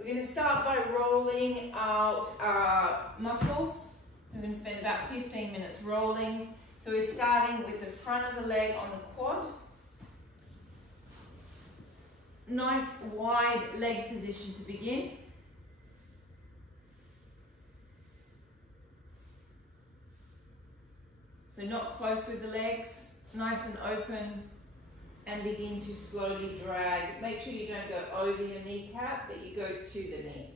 We're going to start by rolling out our muscles. We're going to spend about 15 minutes rolling. So we're starting with the front of the leg on the quad. Nice wide leg position to begin. So not close with the legs, nice and open, and begin to slowly drag. Make sure you don't go over your kneecap, but you go to the knee.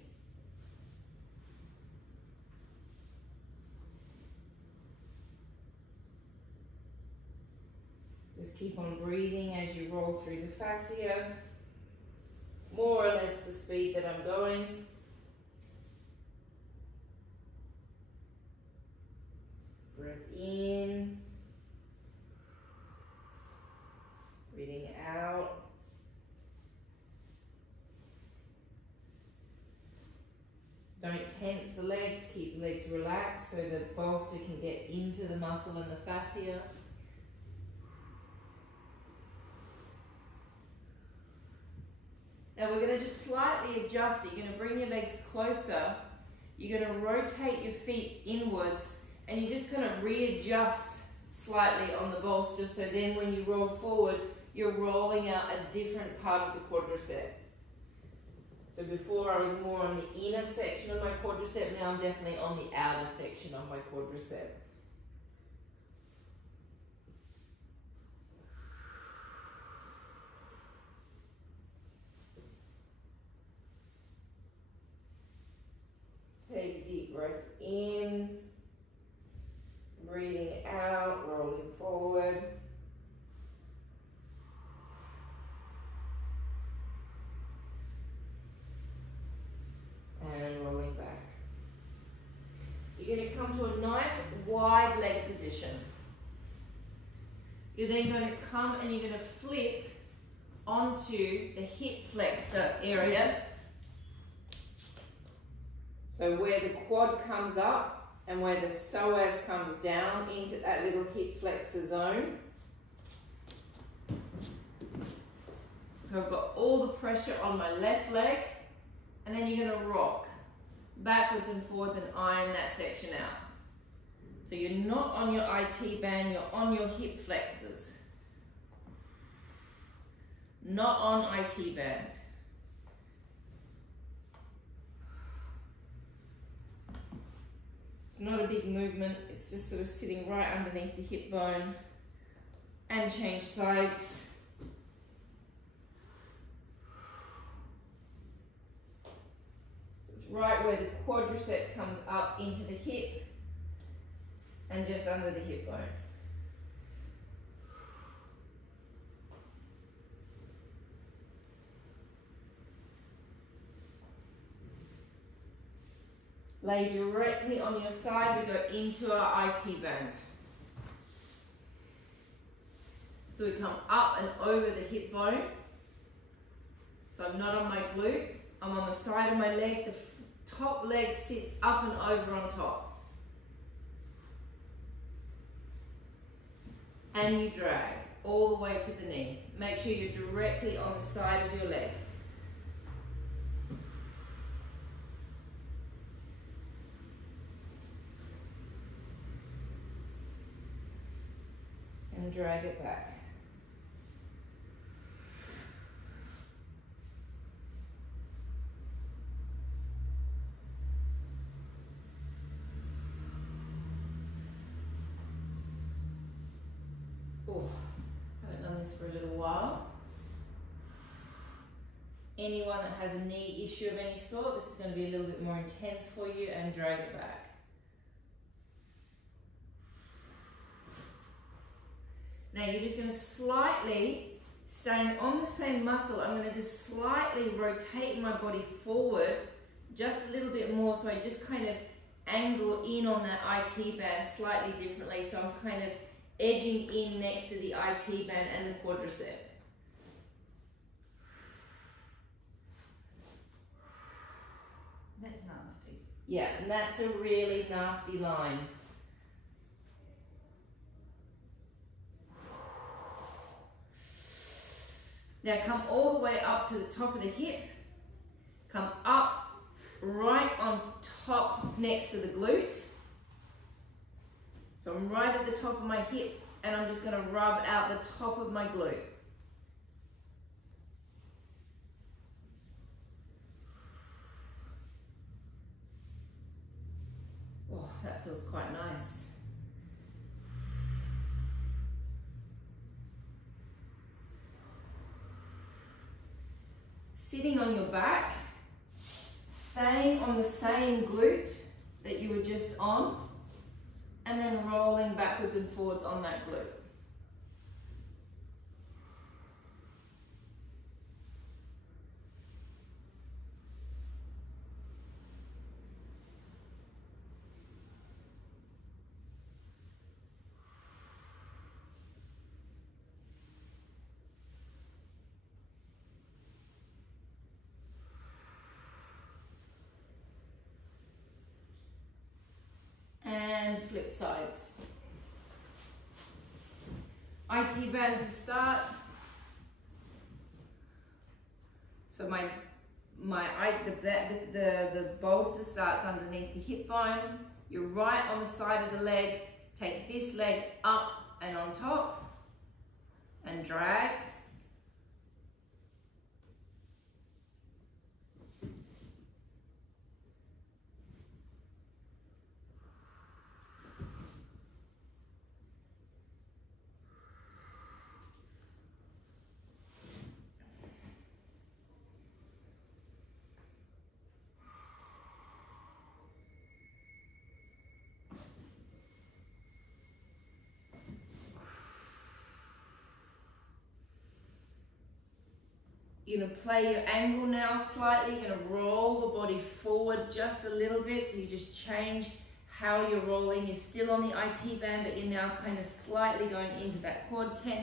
Just keep on breathing as you roll through the fascia. More or less the speed that I'm going. Breath in. Breathing out. Don't tense the legs, keep the legs relaxed so the bolster can get into the muscle and the fascia. Now we're going to just slightly adjust it. You're going to bring your legs closer. You're going to rotate your feet inwards and you just kind of readjust slightly on the bolster, so then when you roll forward, you're rolling out a different part of the quadricep. So before I was more on the inner section of my quadricep, now I'm definitely on the outer section of my quadricep. Take a deep breath in, breathing out, rolling forward. And rolling back. You're going to come to a nice wide leg position. You're then going to come and you're going to flip onto the hip flexor area. So where the quad comes up and where the psoas comes down into that little hip flexor zone. So I've got all the pressure on my left leg, and then you're going to rock backwards and forwards and iron that section out. So you're not on your IT band, you're on your hip flexors. Not on IT band. It's not a big movement, it's just sort of sitting right underneath the hip bone, and change sides. So it's right where the quadricep comes up into the hip and just under the hip bone. Lay directly on your side, we go into our IT band. So we come up and over the hip bone. So I'm not on my glute, I'm on the side of my leg. The top leg sits up and over on top. And you drag all the way to the knee. Make sure you're directly on the side of your leg. And drag it back. Oh, haven't done this for a little while. Anyone that has a knee issue of any sort, this is going to be a little bit more intense for you, and drag it back. Now you're just going to slightly, staying on the same muscle, I'm going to just slightly rotate my body forward just a little bit more, so I just kind of angle in on that IT band slightly differently. So I'm kind of edging in next to the IT band and the quadricep. That's nasty. Yeah, and that's a really nasty line. Now come all the way up to the top of the hip, come up next to the glute. So I'm right at the top of my hip and I'm just going to rub out the top of my glute. Oh, that feels quite nice. Sitting on your back, staying on the same glute that you were just on, and then rolling backwards and forwards on that glute. And flip sides. IT band to start. So the bolster starts underneath the hip bone. You're right on the side of the leg. Take this leg up and on top and drag. You're going to play your angle now slightly. You're going to roll the body forward just a little bit. So you just change how you're rolling. You're still on the IT band, but you're now kind of slightly going into that quadricep.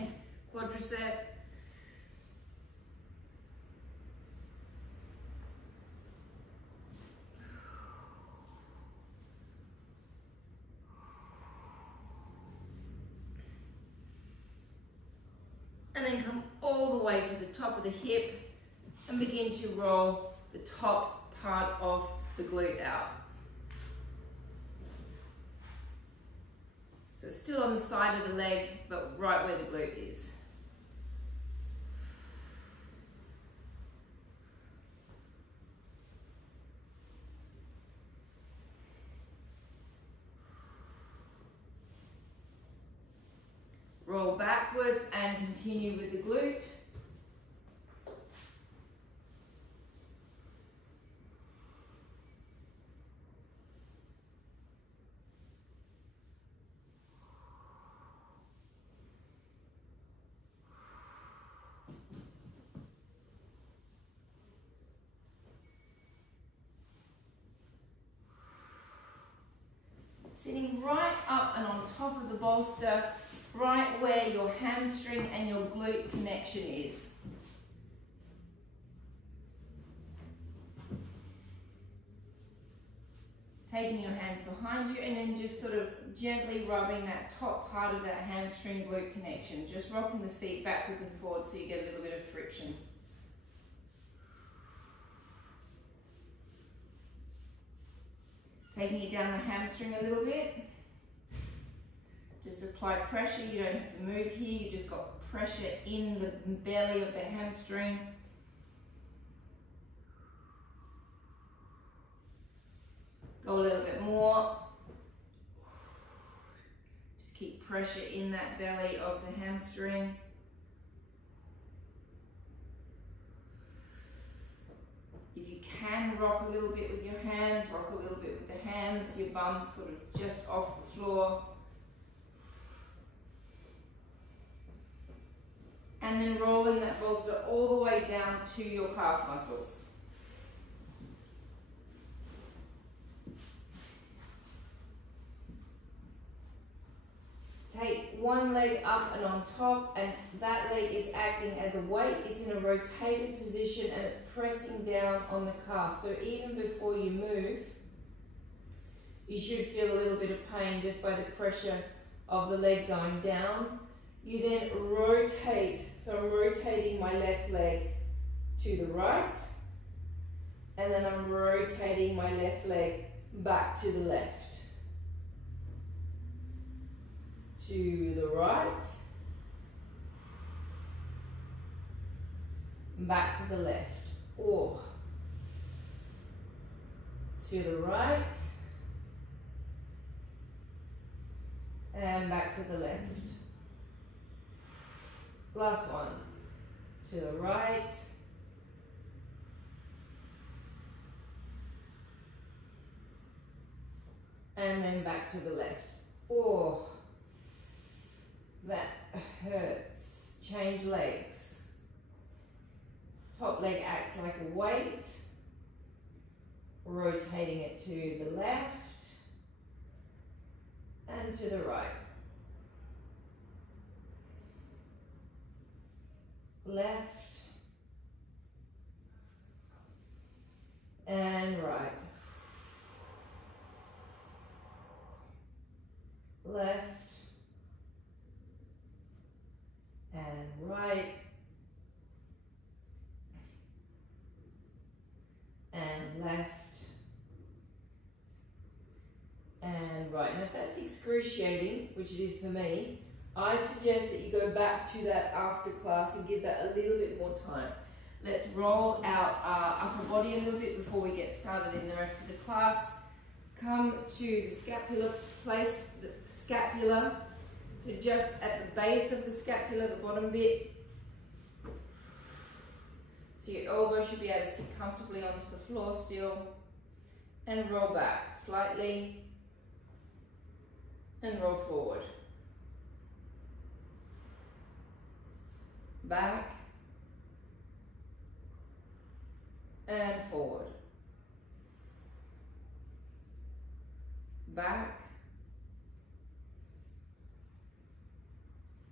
And then come all the way to the top of the hip and begin to roll the top part of the glute out. So it's still on the side of the leg, but right where the glute is. Roll backwards and continue with the glute. Sitting right up and on top of the bolster, right where your hamstring and your glute connection is. Taking your hands behind you and then just sort of gently rubbing that top part of that hamstring glute connection. Just rocking the feet backwards and forwards so you get a little bit of friction. Taking it down the hamstring a little bit. Just apply pressure, you don't have to move here, you just got pressure in the belly of the hamstring. Go a little bit more. Just keep pressure in that belly of the hamstring. If you can, rock a little bit with your hands, rock a little bit with the hands, your bum's sort of just off the floor. And then rolling that bolster all the way down to your calf muscles. Take one leg up and on top, and that leg is acting as a weight. It's in a rotated position and it's pressing down on the calf. So even before you move, you should feel a little bit of pain just by the pressure of the leg going down. You then rotate, so I'm rotating my left leg to the right, and then I'm rotating my left leg back to the left, to the right, back to the left, or to the right, and back to the left. Last one, to the right, and then back to the left. Oh, that hurts. Change legs. Top leg acts like a weight, rotating it to the left and to the right. Left and right. Left and right. And left and right. Now if that's excruciating, which it is for me, I suggest that you go back to that after class and give that a little bit more time. Let's roll out our upper body a little bit before we get started in the rest of the class. Come to the scapula, place the scapula, so just at the base of the scapula, the bottom bit. So your elbow should be able to sit comfortably onto the floor still, and roll back slightly, and roll forward. Back, and forward. Back,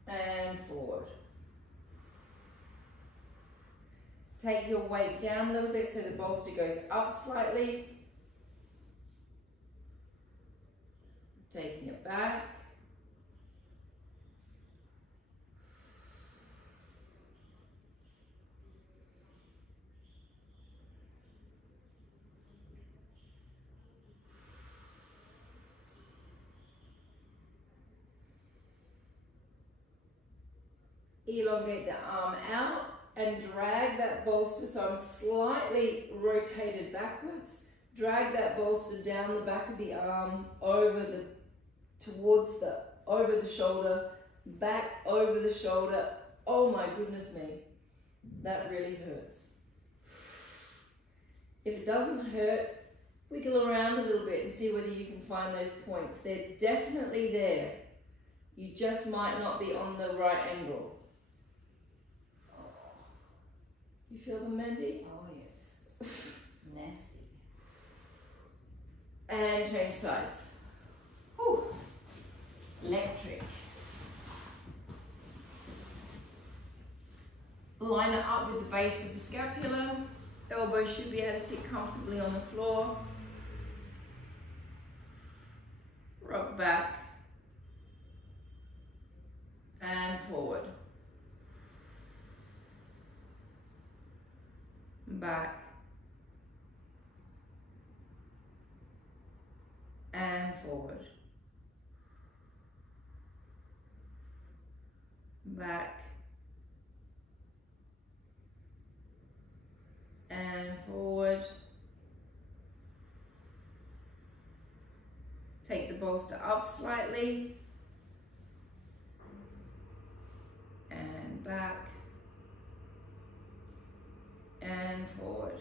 and forward. Take your weight down a little bit so the bolster goes up slightly. Taking it back. Elongate the arm out and drag that bolster, so I'm slightly rotated backwards. Drag that bolster down the back of the arm, over the shoulder, back over the shoulder. Oh my goodness me, that really hurts. If it doesn't hurt, wiggle around a little bit and see whether you can find those points. They're definitely there. You just might not be on the right angle. You feel them, Mandy? Oh yes. Nasty. And change sides. Whew. Electric. Line it up with the base of the scapula. Elbow should be able to sit comfortably on the floor. Rock back. And forward. Back. And forward. Back. And forward. Take the bolster up slightly. And back. And forward.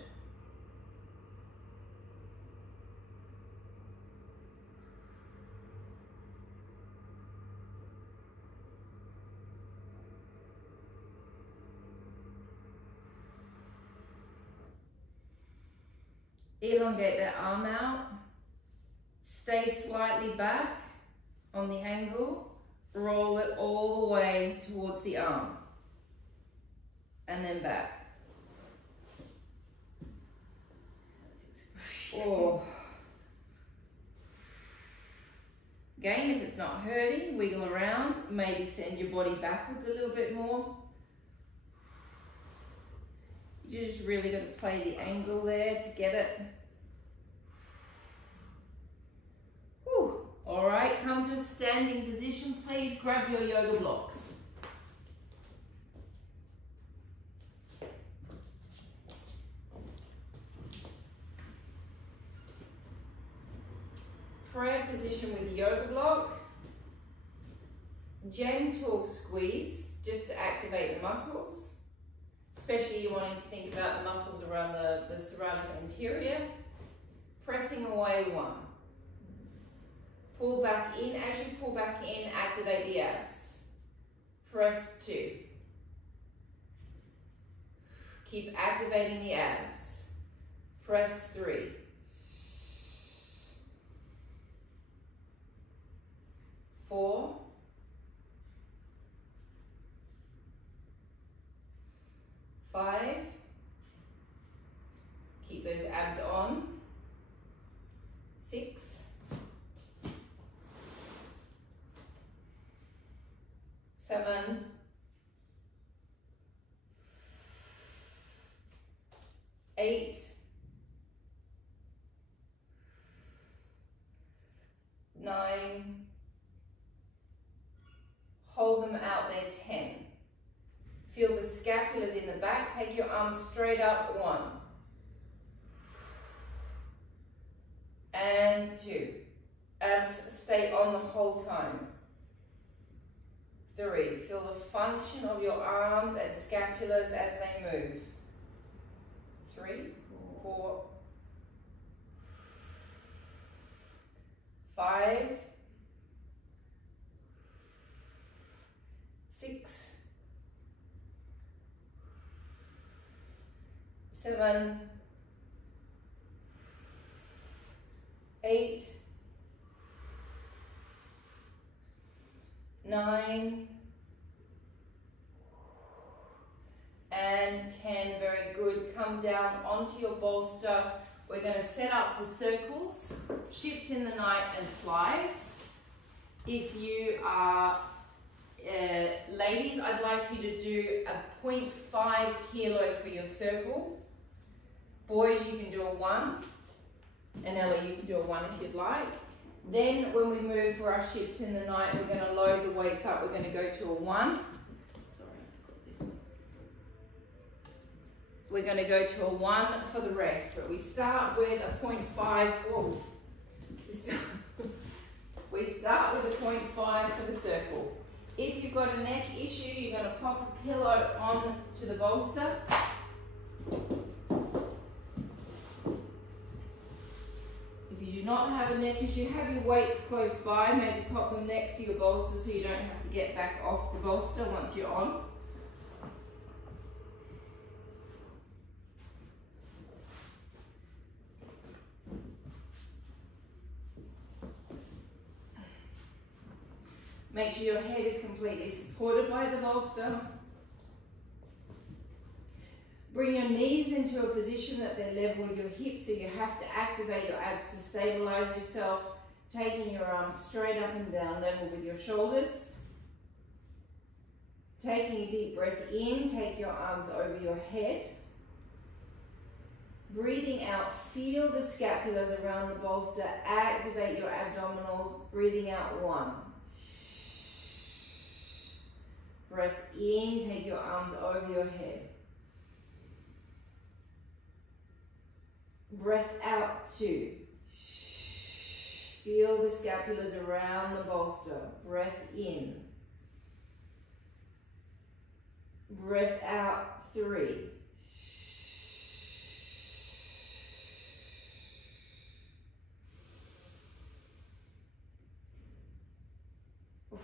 Elongate that arm out. Stay slightly back on the angle. Roll it all the way towards the arm. And then back. Oh. Again, if it's not hurting, wiggle around. Maybe send your body backwards a little bit more. You just really got to play the angle there to get it. come to a standing position, please grab your yoga blocks. Prayer position with yoga block. Gentle squeeze, just to activate the muscles. Especially you're wanting to think about the muscles around the serratus anterior. Pressing away 1. Pull back in. As you pull back in, activate the abs. Press 2. Keep activating the abs. Press 3. 4. 5. Keep those abs on. 6. 7. 8. 9. Hold them out there. 10. Feel the scapulas in the back. Take your arms straight up. 1. And 2. Abs stay on the whole time. 3. Feel the function of your arms and scapulas as they move. 3, 4, 5, 6, 7, 8, 9, and 10. Very good. Come down onto your bolster. We're going to set up for circles, ships in the night, and flies. If you are ladies, I'd like you to do a 0.5 kilo for your circle. Boys, you can do a 1. And Ellie, you can do a 1 if you'd like. Then when we move for our ships in the night, we're going to load the weights up. We're going to go to a 1. Sorry, I forgot this one. We're going to go to a 1 for the rest, but we start with a 0.5. Whoa. We start with a 0.5 for the circle. If you've got a neck issue, you're going to pop a pillow onto the bolster. If you do not have a neck issue, have your weights close by. Maybe pop them next to your bolster so you don't have to get back off the bolster once you're on. Make sure your head is completely supported by the bolster. Bring your knees into a position that they're level with your hips, so you have to activate your abs to stabilize yourself, taking your arms straight up and down, level with your shoulders. Taking a deep breath in, take your arms over your head. Breathing out, feel the scapulas around the bolster, activate your abdominals, breathing out 1. Breath in, take your arms over your head. Breath out 2. Feel the scapulas around the bolster. Breath in. Breath out 3.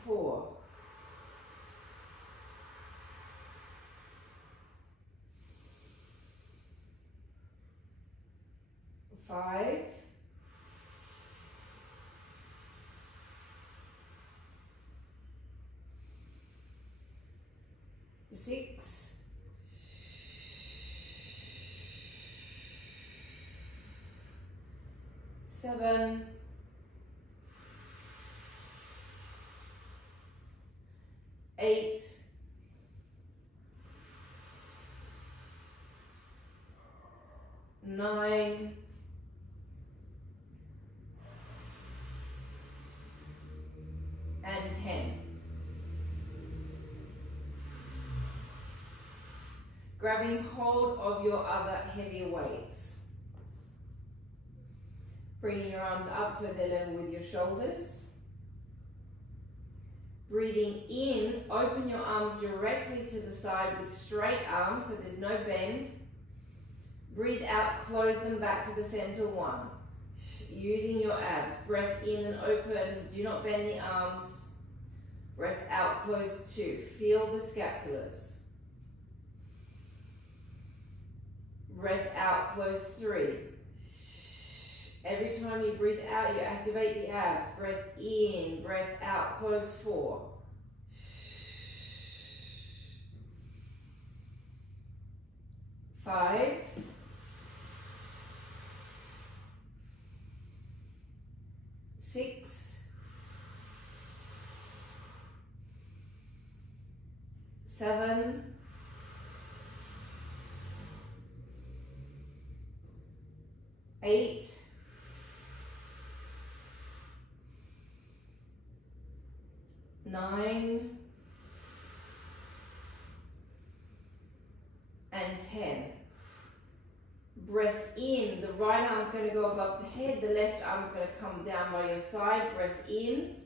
4. 5. 6. 7. 8. 9. 10. Grabbing hold of your other heavier weights. Bringing your arms up so they're level with your shoulders. Breathing in, open your arms directly to the side with straight arms, so there's no bend. Breathe out, close them back to the center, 1. Using your abs, breath in and open, do not bend the arms. Breath out, close 2. Feel the scapulars. Breath out, close 3. Every time you breathe out, you activate the abs. Breath in, breath out, close 4. 5. 6. 7. 8. 9. And 10. Breath in, the right arm's going to go above the head, the left arm's going to come down by your side. Breath in,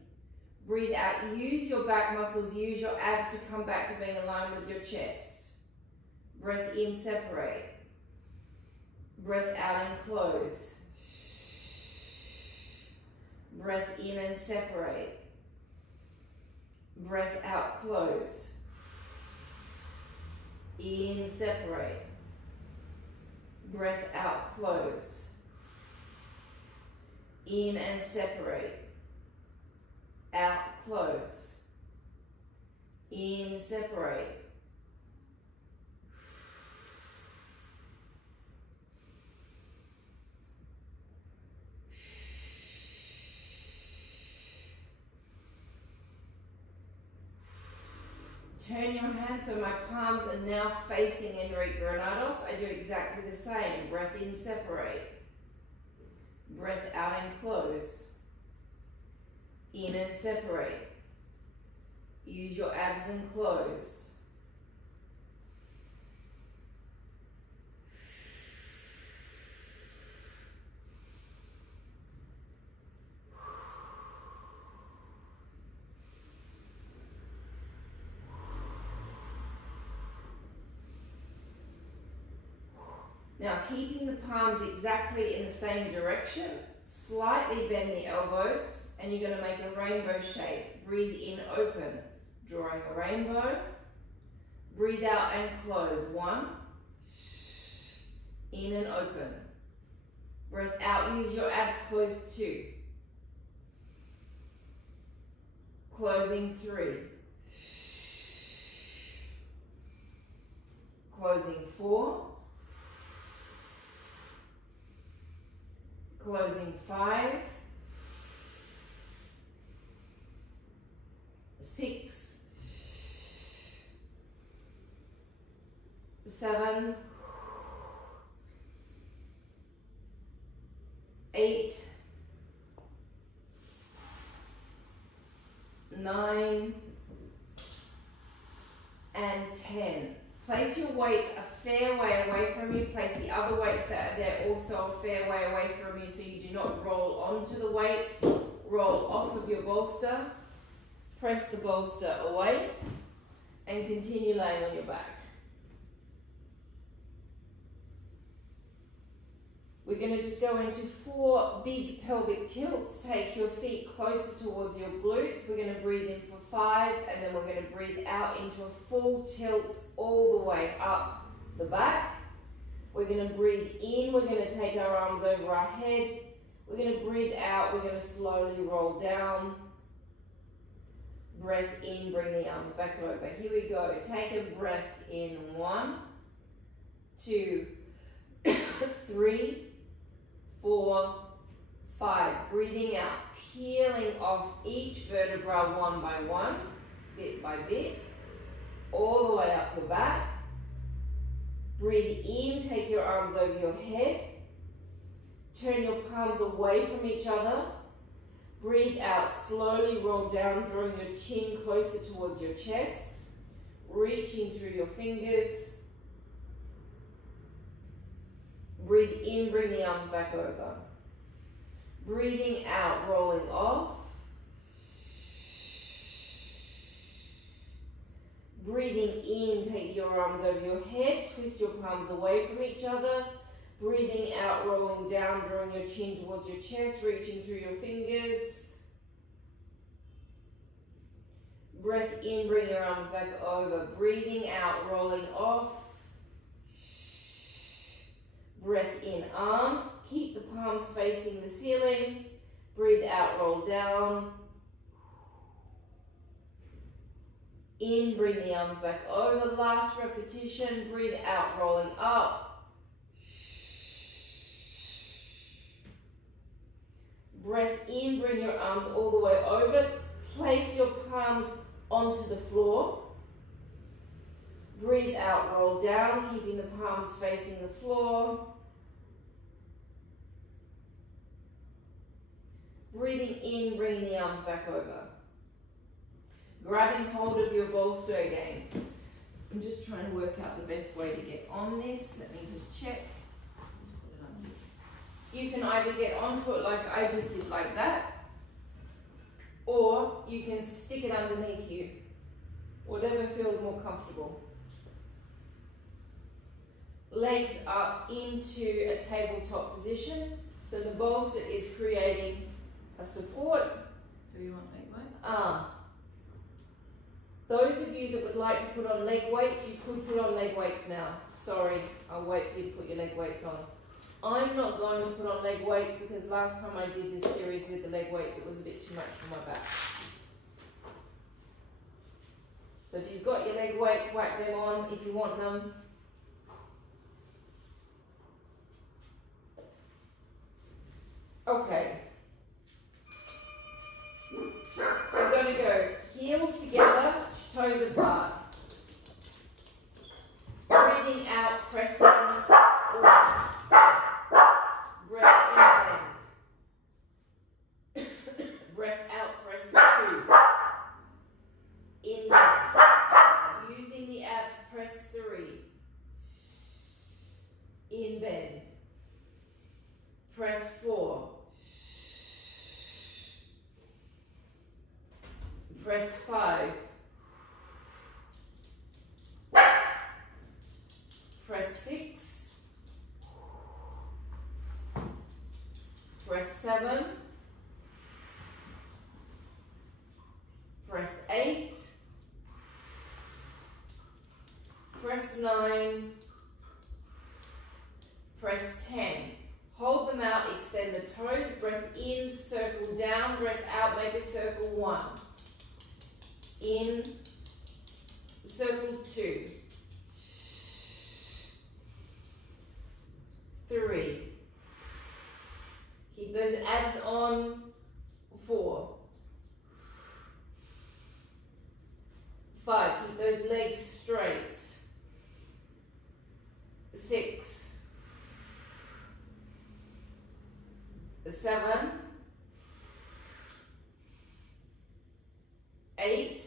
breathe out, use your back muscles, use your abs to come back to being aligned with your chest. Breath in, separate. Breath out and close. Breath in and separate. Breath out, close. In, separate. Breath out, close. In and separate. Out, close. In, separate. Turn your hands so my palms are now facing Enrique Granados. I do exactly the same. Breath in, separate. Breath out and close. In and separate. Use your abs and close. Now, keeping the palms exactly in the same direction, slightly bend the elbows, and you're going to make a rainbow shape. Breathe in, open, drawing a rainbow. Breathe out and close. 1. In and open. Breath out, use your abs, close 2. Closing 3. Closing 4. Closing 5, 6, 7, 8, 9, and 10. Place your weights a fair way away from you. Place the other weights that are there also a fair way away from you so you do not roll onto the weights. Roll off of your bolster. Press the bolster away and continue laying on your back. We're going to just go into 4 big pelvic tilts. Take your feet closer towards your glutes. We're going to breathe in for 5, and then we're going to breathe out into a full tilt all the way up the back. We're going to breathe in. We're going to take our arms over our head. We're going to breathe out. We're going to slowly roll down. Breath in. Bring the arms back over. Here we go. Take a breath in. 1, 2, 3, 4, 5. Breathing out, peeling off each vertebra one by one, bit by bit, all the way up the back. Breathe in, take your arms over your head. Turn your palms away from each other. Breathe out, slowly roll down, drawing your chin closer towards your chest, reaching through your fingers. Breathe in, bring the arms back over. Breathing out, rolling off. Breathing in, take your arms over your head, twist your palms away from each other. Breathing out, rolling down, drawing your chin towards your chest, reaching through your fingers. Breath in, bring your arms back over. Breathing out, rolling off. Breath in, arms. Keep the palms facing the ceiling. Breathe out, roll down. In, bring the arms back over. Last repetition. Breathe out, rolling up. Breath in, bring your arms all the way over. Place your palms onto the floor. Breathe out, roll down, keeping the palms facing the floor. Breathing in, bringing the arms back over. Grabbing hold of your bolster again. I'm just trying to work out the best way to get on this. Let me just check. Just put it under. You can either get onto it like I just did, like that, or you can stick it underneath you, whatever feels more comfortable. Legs up into a tabletop position, so the bolster is creating a support. Do you want leg weights? Those of you that would like to put on leg weights, you could put on leg weights now. Sorry, I'll wait for you to put your leg weights on. I'm not going to put on leg weights because last time I did this series with the leg weights, it was a bit too much for my back. So if you've got your leg weights, whack them on if you want them. Okay. We're going to go heels together, toes apart. Breathing out, pressing one. Breath in, bend. Breath out, press two. In, bend. Using the abs, press three. In, bend. Press four. Press five. Press six. Press seven. Press eight. Press nine. Press 10. Hold them out, extend the toes, breath in, circle down, breath out, make a circle one. In, circle two. 3. Keep those abs on. 4. 5. Keep those legs straight. 6. 7. 8.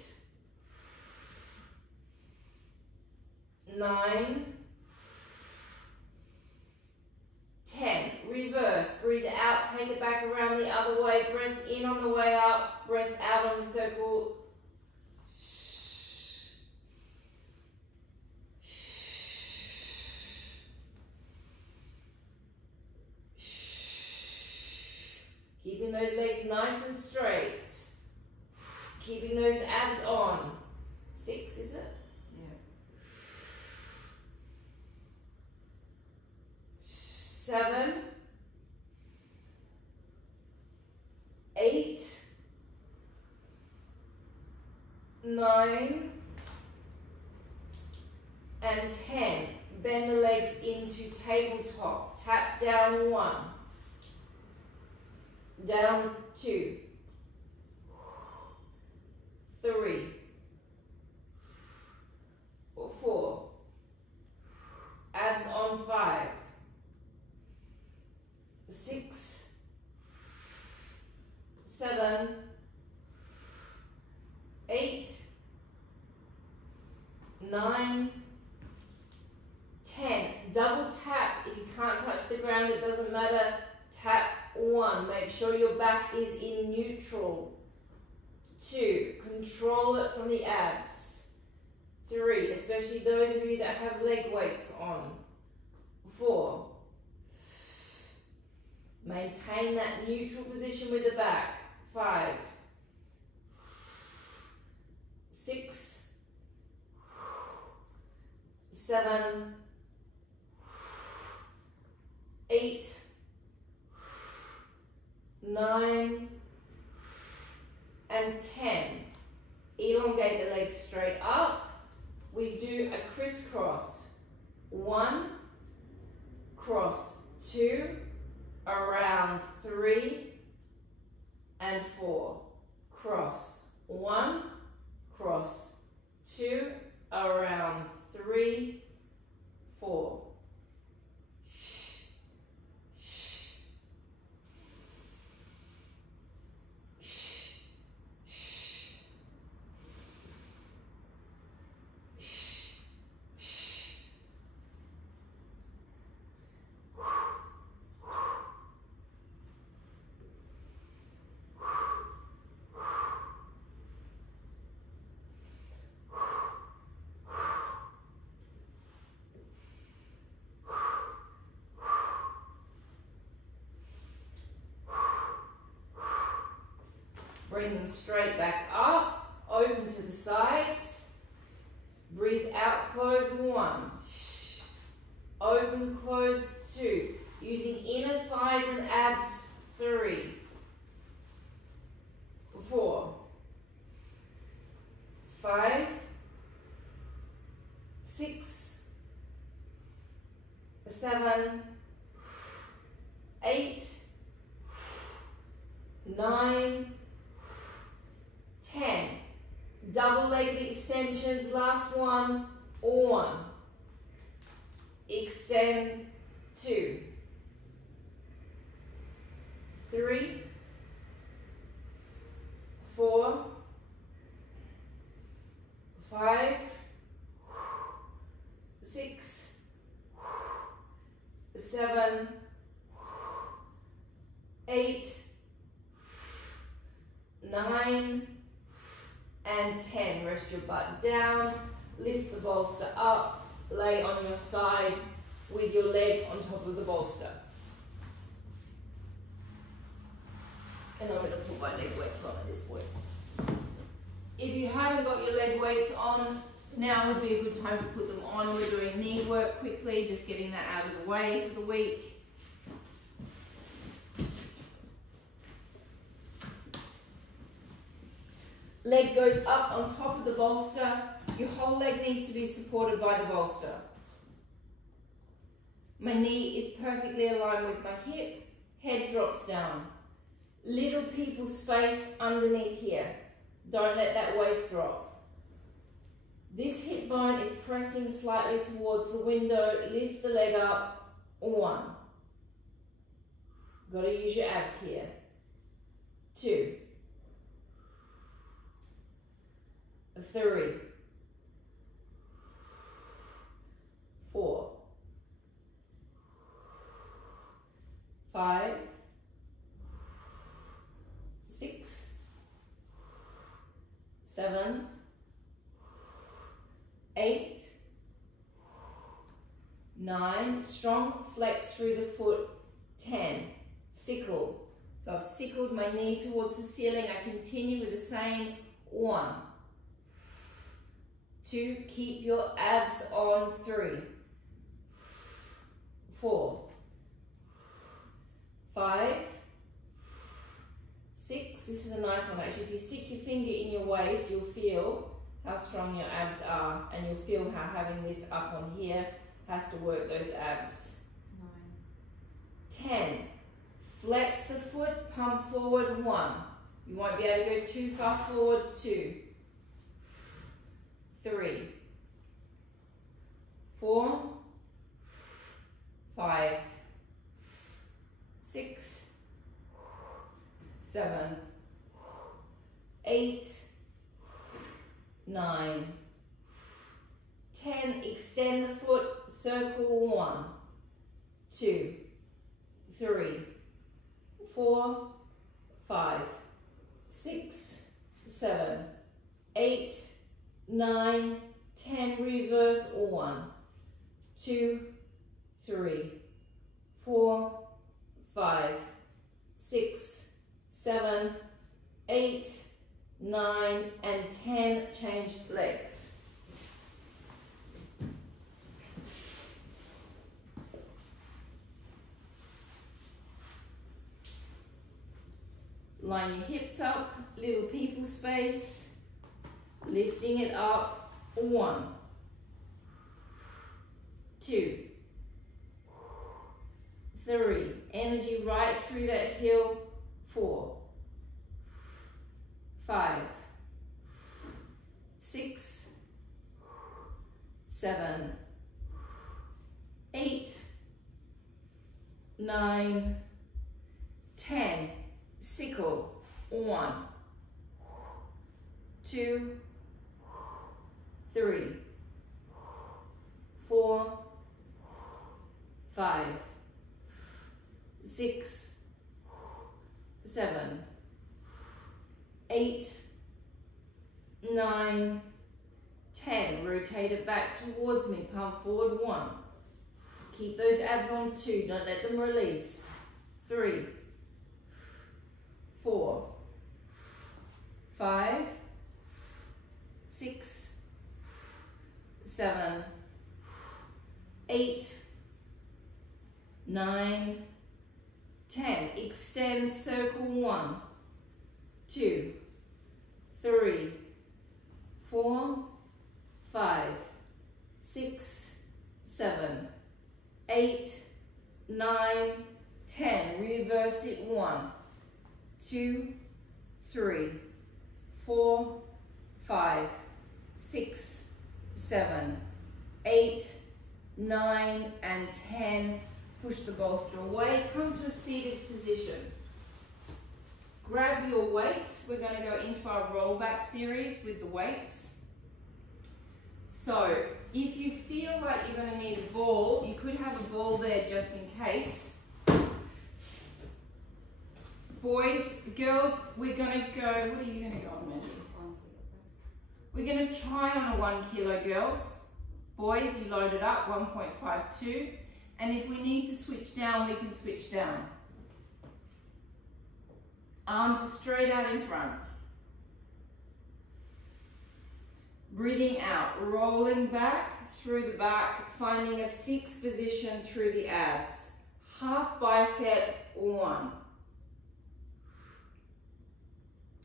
9. 10. Reverse. Breathe out. Take it back around the other way. Breath in on the way up. Breath out on the circle. Keeping those legs nice and straight. Keeping those abs on. 6, is it? Yeah. 7. 8. 9. And 10. Bend the legs into tabletop. Tap down 1. Down 2. 3. 4. Abs on 5. 6. 7. 9, 10. Double tap. If you can't touch the ground, it doesn't matter. Tap 1. Make sure your back is in neutral. 2. Control it from the abs. 3. Especially those of you that have leg weights on. 4. Maintain that neutral position with the back. 5. 6. 7. 8. 9. And 10. Elongate the legs straight up. We do a crisscross. 1, cross, 2, around 3 and 4. Cross. 1, cross, 2, around 3, 4. Bring them straight back up, open to the sides. Breathe out, close 1. Open, close 2. Using inner thighs and abs, 3. 4. 5. 6. 7. 8. 9. 10. Double-legged extensions, last one, 1. Extend, 2. 3. 4. 5. 6. 7. 8. 9. And 10. Rest your butt down, lift the bolster up, lay on your side with your leg on top of the bolster. And I'm going to put my leg weights on at this point. If you haven't got your leg weights on, now would be a good time to put them on. We're doing knee work quickly, just getting that out of the way for the week. Leg goes up on top of the bolster. Your whole leg needs to be supported by the bolster. My knee is perfectly aligned with my hip. Head drops down. Little people space underneath here. Don't let that waist drop. This hip bone is pressing slightly towards the window. Lift the leg up. 1. Got to use your abs here. 2. 3. 4. 5. 6. 7. 8. 9. Strong flex through the foot. 10. Sickle. So I've sickled my knee towards the ceiling. I continue with the same. 1. 2, keep your abs on. 3, 4, 5, 6. This is a nice one actually. If you stick your finger in your waist, you'll feel how strong your abs are, and you'll feel how having this up on here has to work those abs. 9. 10. Flex the foot, pump forward. 1. You won't be able to go too far forward. 2. 3, 4, 5, 6, 7, 8, 9, 10, extend the foot, circle 1, 2, 3, 4, 5, 6, 7, 8, 9, 10, reverse 1, 2, 3, 4, 5, 6, 7, 8, 9, and 10, change legs. Line your hips up, little people space, lifting it up, 1, 2, 3, energy right through that heel, 4, 5, 6, 7, 8, 9, 10, sickle, 1, 2, 3, 4, 5, 6, 7, 8, 9, 10. Rotate it back towards me, pump forward, 1. Keep those abs on 2, don't let them release. 3, 4, 5, 6, 7, 8, 9, 10. Extend, circle, 1, 2, 3, 4, 5, 6, 7, 8, 9, 10. Reverse it, 1, 2, 3, 4, 5, 6, 7, 8, 9, and 10. Push the bolster away, come to a seated position. Grab your weights. We're going to go into our rollback series with the weights. So if you feel like you're going to need a ball, you could have a ball there just in case. Boys, girls, we're going to go, what are you going to go on, Mandy? We're going to try on a 1 kilo, girls. Boys, you load it up, 1.52. And if we need to switch down, we can switch down. Arms are straight out in front. Breathing out, rolling back through the back, finding a fixed position through the abs. Half bicep, 1,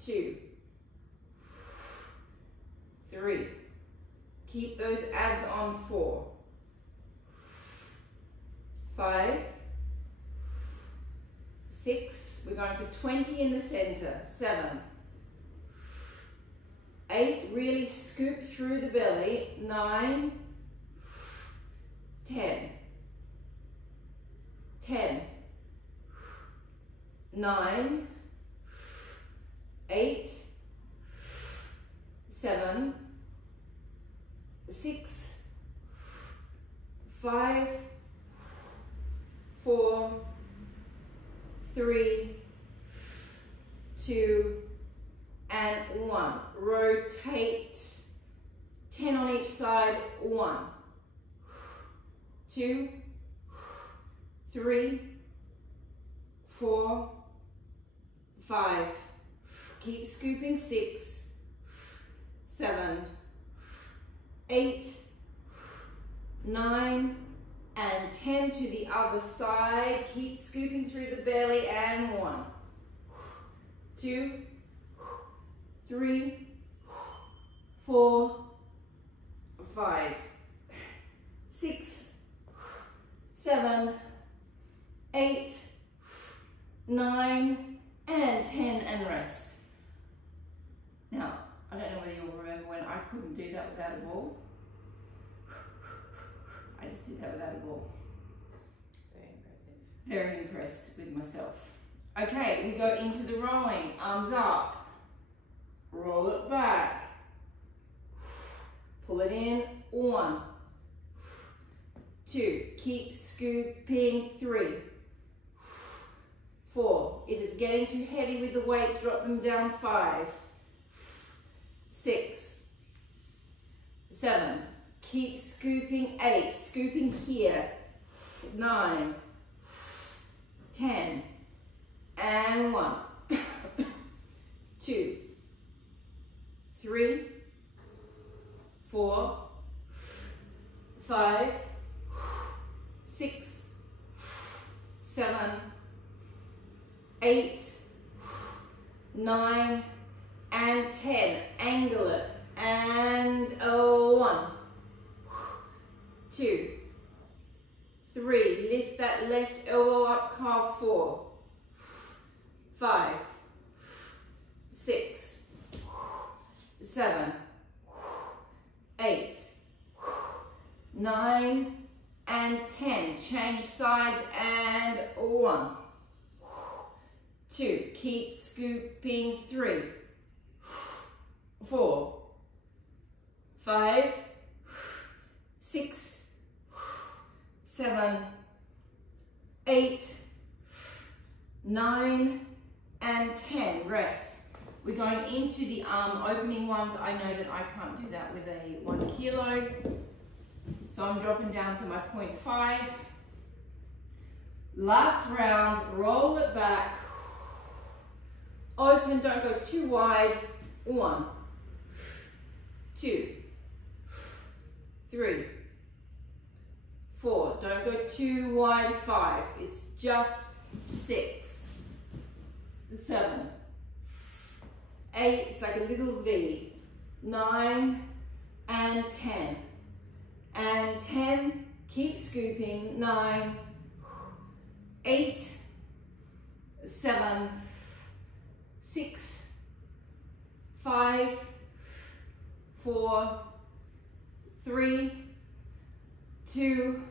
2, 3. Keep those abs on, 4, 5, 6, we're going for 20 in the center, 7, 8, really scoop through the belly, 9, 10, 10, 9, 8, 7, 6, 5, 4, 3, 2, and 1. Rotate, 10 on each side, 1, 2, 3, 4, 5. Keep scooping, 6, 7, 8, 9, and 10 to the other side. Keep scooping through the belly, and 1, 2, 3, 4, 5, 6, 7, 8, 9, and 10, and rest. Now, I don't know whether you'll remember when I couldn't do that without a ball. I just did that without a ball. Very impressive. Very impressed with myself. Okay, we go into the rowing. Arms up. Roll it back. Pull it in. 1, 2, keep scooping, 3, 4, if it's getting too heavy with the weights, drop them down, 5, 6, 7, keep scooping, 8, scooping here, 9, 10, and 1, 2, 3, 4, 5, 6, 7, 8, 9, and 10. Angle it. And 1, 2, 3. Lift that left elbow up, calf, 4, 5, 6, 7, 8, 9, and 10. Change sides and 1, 2. Keep scooping, 3, 4, 5, 6, 7, 8, 9, and 10. Rest. We're going into the arm opening ones. I know that I can't do that with a 1 kilo. So I'm dropping down to my 0.5. Last round, roll it back. Open, don't go too wide. 1, 2, 3, 4. Don't go too wide. 5. It's just 6, 7, 8. It's like a little V. 9 and 10. And 10. Keep scooping. 9, 8, 7, 6, 5, 4, 3, 2,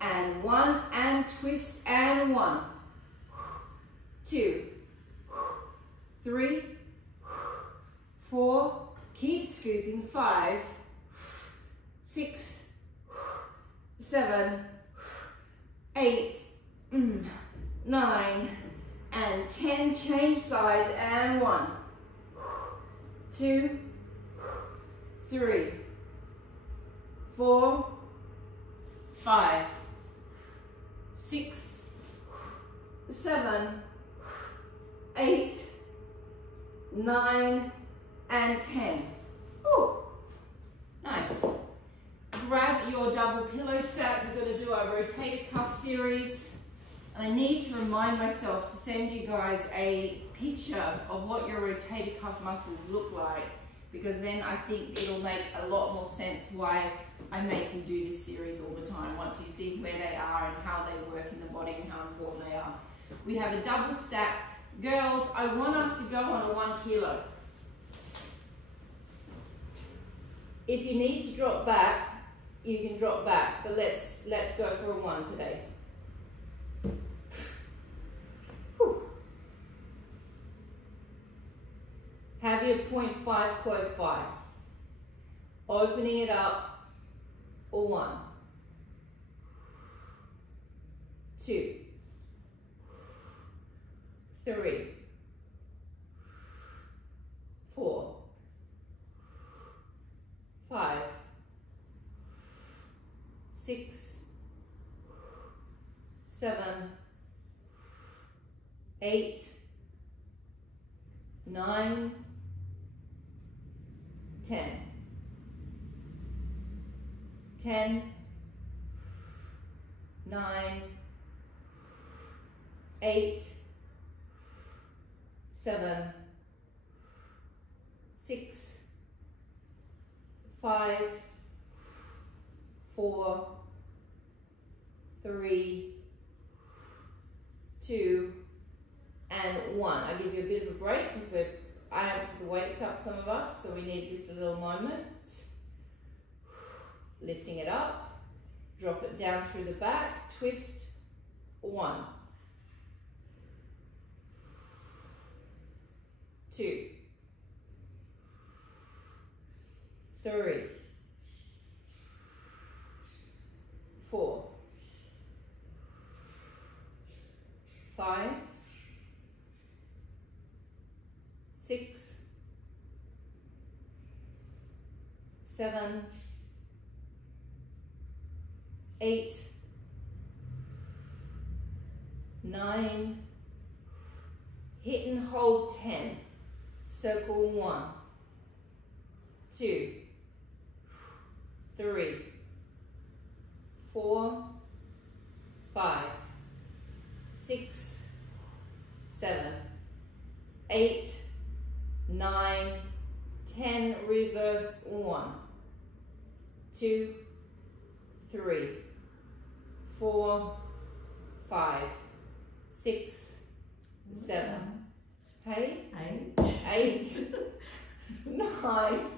and 1, and twist, and 1, 2, 3, 4, keep scooping, 5, 6, 7, 8, 9, and 10. Change sides, and 1, 2, 3, 4, 5, 6, 7, 8, 9, and 10. Ooh, nice. Grab your double pillow stack. We're going to do our rotator cuff series. And I need to remind myself to send you guys a picture of what your rotator cuff muscles look like, because then I think it'll make a lot more sense why I make you do this series all the time, once you see where they are and how they work in the body and how important they are. We have a double stack. Girls, I want us to go on a 1 kilo. If you need to drop back, you can drop back, but let's go for a 1 today. Whew. Have your 0.5 close by. Opening it up, 1, 2, 3, 4, 5, 6, 7, 8, 9, 10. 10, 9, 8, 7, 6, 5, 4, 3, 2, and 1. I'll give you a bit of a break because we're amped the weights up, some of us, so we need just a little moment. Lifting it up, drop it down through the back, twist, 1, 2, 3, 6, 7, 8, 9, hit and hold 10, circle 1, 2, 3, 4, 5, 6, 7, 8, 9, 10, reverse 1, 2, 3, 4, 5, 6, 7, hey? 8, 9,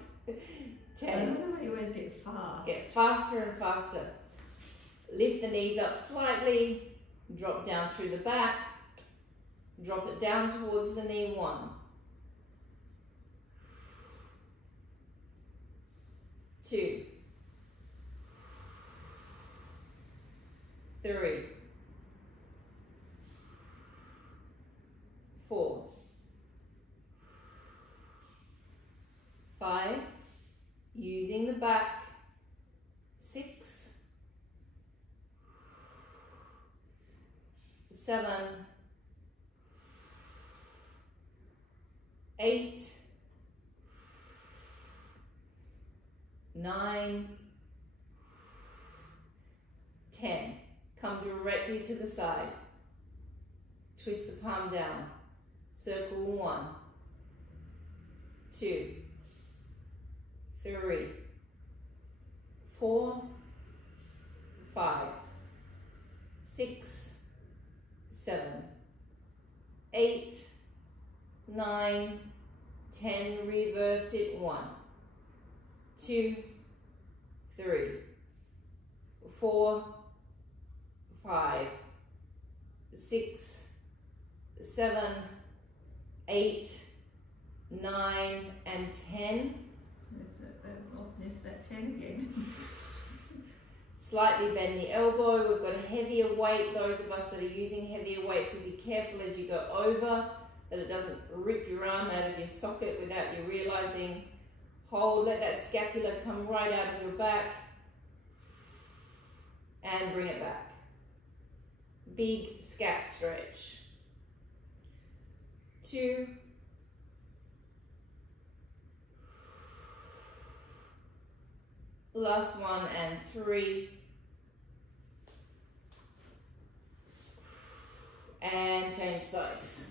10. I love the way you always get fast. Get faster and faster. Lift the knees up slightly, drop down through the back, drop it down towards the knee 1. 2, 3, 4, 5, using the back, 6, 7, 8, 9, 10. Come directly to the side. Twist the palm down. Circle 1, 2, 3, 4, 5, 6, 7, 8, 9, 10. Reverse it. 1, 2, 3, 4, 5, 6, 7, 8, 9, and 10. There's that 10 again. Slightly bend the elbow. We've got a heavier weight. Those of us that are using heavier weights, so be careful as you go over that it doesn't rip your arm out of your socket without you realizing. Hold, let that scapula come right out of your back and bring it back. Big scap stretch. 2, 1 and 3, and change sides.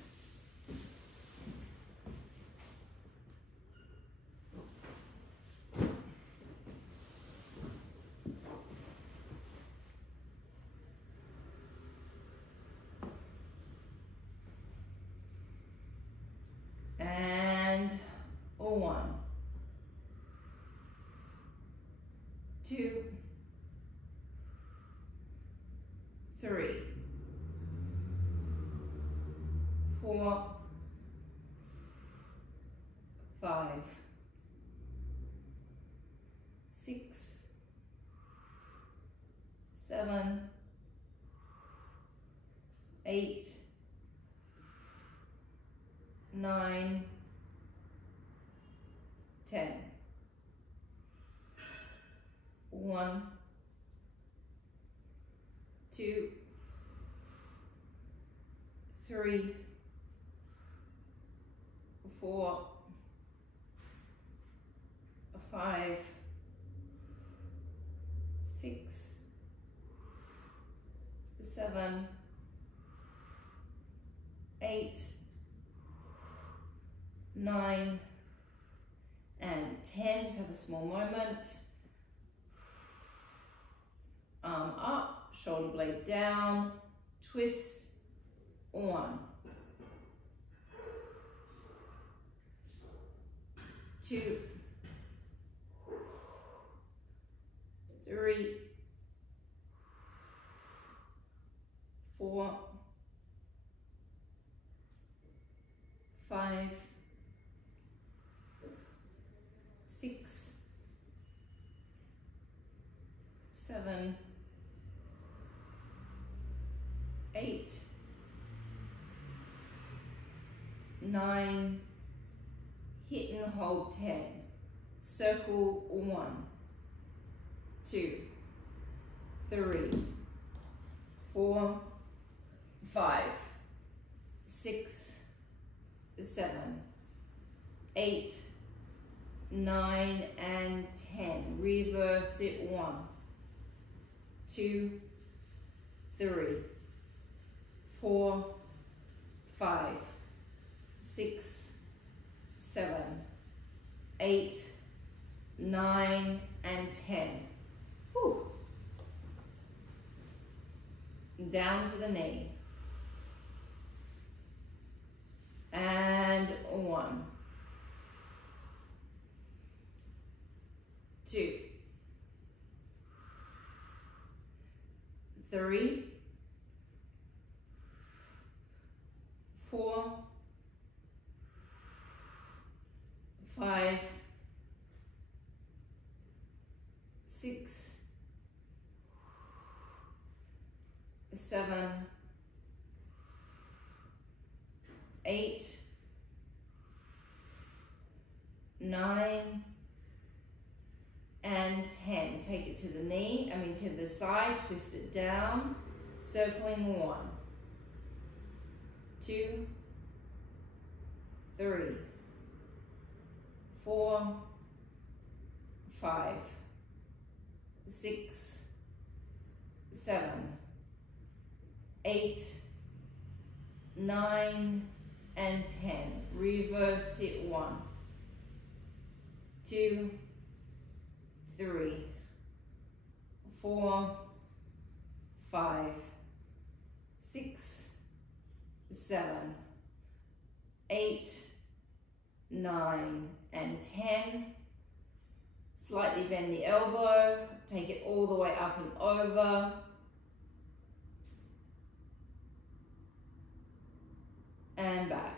And 1, 2, 3, 4, 5, 6, 7, 8, 9, 10. 1, 2, 3, 4, 5, 6, 7, 8, 9, and 10. Just have a small moment. Arm up, shoulder blade down, twist. 1, 2, 3, 4, 5, 6, 7, 8, 9, hit and hold 10. Circle 1, 2, 3, 4, 5, 6, 7, 8, 9, and 10. Reverse it. 1, 2, 3, 4, 5, 6, 7, 8, 9, and 10. Whew. Down to the knee. And 1, 2, 3, 4, 5, 6, 7, 8, 9, and 10. Take it to the knee, to the side, twist it down, circling 1, 2, 3, 4, 5, 6, 7, 8, 9, and 10. Reverse it. 1, 2, 3, 4, 5, 6, 7, 8, 9, and 10. Slightly bend the elbow, take it all the way up and over. And back.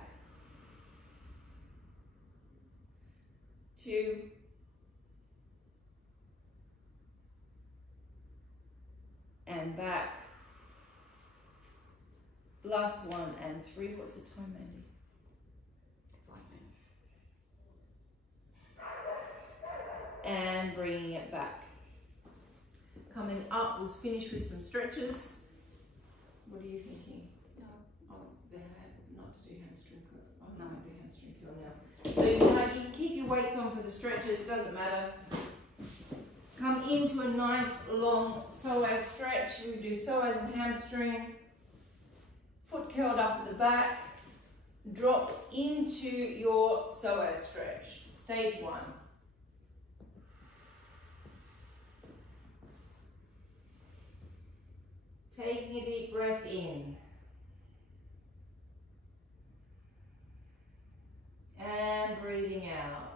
2, and back. Last 1 and 3. What's the time, Mandy? 5 minutes. And bringing it back. Coming up, we'll finish with some stretches. What are you thinking? Not to do hamstring curl. I'm not going to do hamstring curl now. So you can keep your weights on for the stretches, doesn't matter. Come into a nice long psoas stretch. We do psoas and hamstring. Foot curled up at the back. Drop into your psoas stretch. Stage 1. Taking a deep breath in. And breathing out.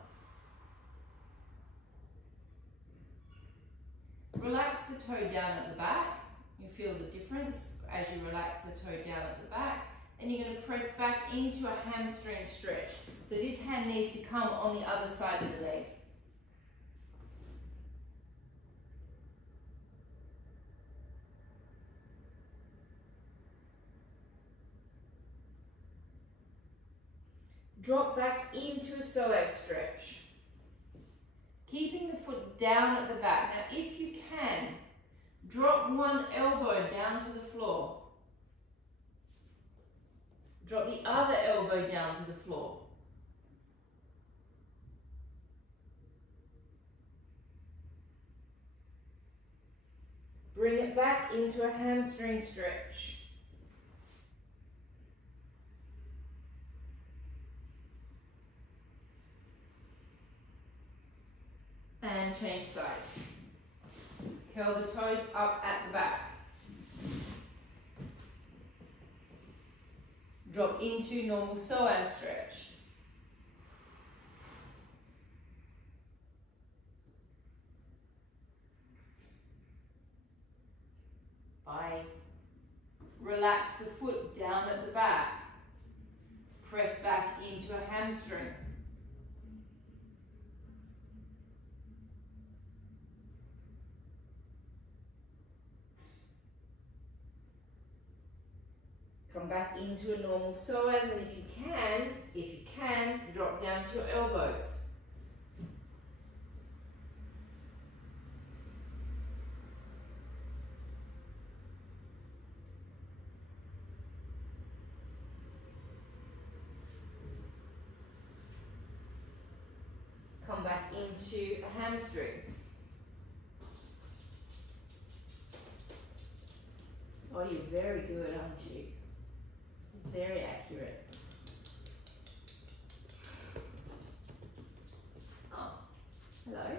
Relax the toe down at the back. You feel the difference as you relax the toe down at the back. And you're going to press back into a hamstring stretch. So this hand needs to come on the other side of the leg. Drop back into a psoas stretch. Keeping the foot down at the back. Now if you can, drop one elbow down to the floor. Drop the other elbow down to the floor. Bring it back into a hamstring stretch. And change sides. Curl the toes up at the back. Drop into normal psoas stretch. Bye. Relax the foot down at the back. Press back into a hamstring. Come Come back into a normal psoas, and if you can, drop down to your elbows. Come back into a hamstring. Oh, you're very good, aren't you? Very accurate. Oh, hello.